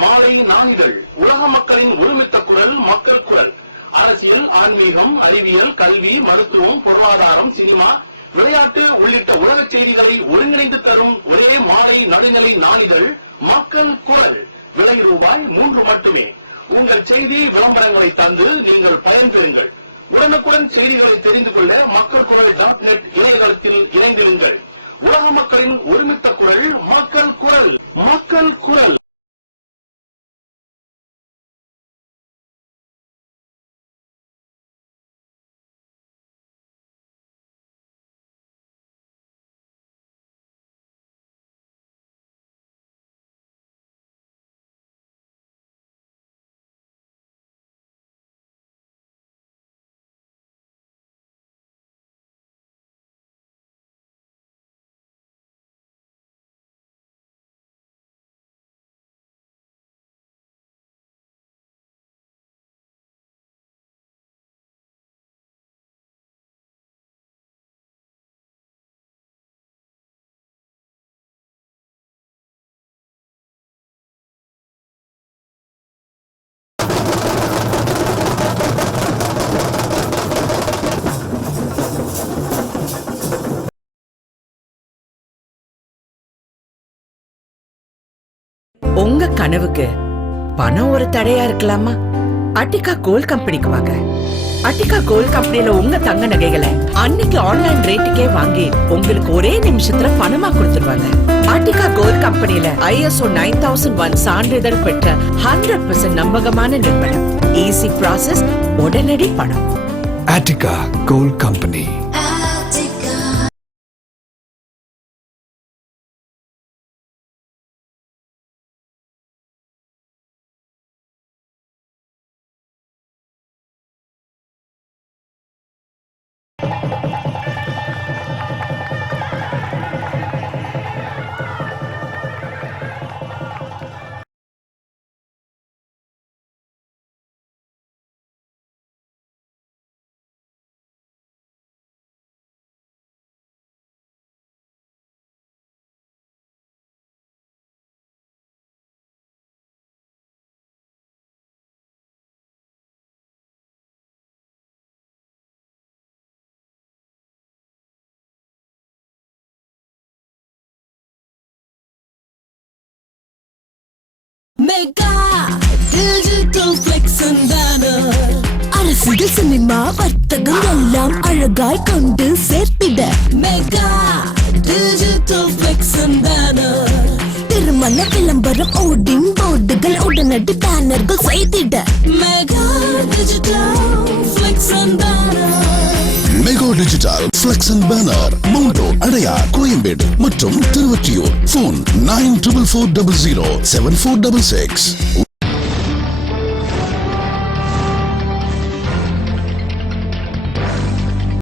மாலை நாளிதழ். உலக மக்களின் ஒருமித்த குரல், மக்கள் குரல். அரசியல், ஆன்மீகம், அறிவியல், கல்வி, மருத்துவம், பொருளாதாரம், சினிமா, விளையாட்டு உள்ளிட்ட உலக செய்திகளை ஒருங்கிணைந்து தரும் ஒரே மாலை நடுநிலை நாளிதழ் மக்கள் குரல். விலை ரூபாய் 3 மட்டுமே. உங்கள் செய்தி விளம்பரங்களை தந்து நீங்கள் பயன்பெறுங்கள். உடனுக்குடன் செய்திகளை தெரிந்து கொள்ள மக்கள் குரல்.net இணையதளத்தில் இணைந்திருங்கள். உலக மக்களின் ஒருமித்த குரல், மக்கள் குரல். மக்கள் குரல். உங்க கனவுக்கு பணம் ஒரு தடையா இருக்கலாமா? அட்டிகா கோல்ட் கம்பெனிக்கு வாங்க. அட்டிகா கோல்ட் கம்பெனில உங்க தங்க நகைகளை அன்னைக்கு ஆன்லைன் ரேட்டுக்கே வாங்கி உங்களுக்கு ஒரே நிமிஷத்துல பணமா கொடுத்துருவாங்க. அட்டிகா கோல்ட் கம்பெனில ISO 9001 சான்றிதழ் பெற்ற 100% நம்பகமான நிறுவனம். ஈஸி ப்ராசஸ், உடனடி பணம். Attica Gold Company. Mega Digital Flex and Banner. அரசியல், சினிமா, வர்த்தகம் எல்லாம் அழகாய் கொண்டு சேர்த்திட Mega Digital Flex and Banner. திருமண விளம்பரம், ஓடிங் போர்டுகள், உடனடி பேனர்கள் செய்திட Mega Digital Flex and Banner. Mega digital flex and banner, மவுண்டோ, அடையார், கோயம்பேடு மற்றும் திருவொற்றியூர். போன் 9440074666.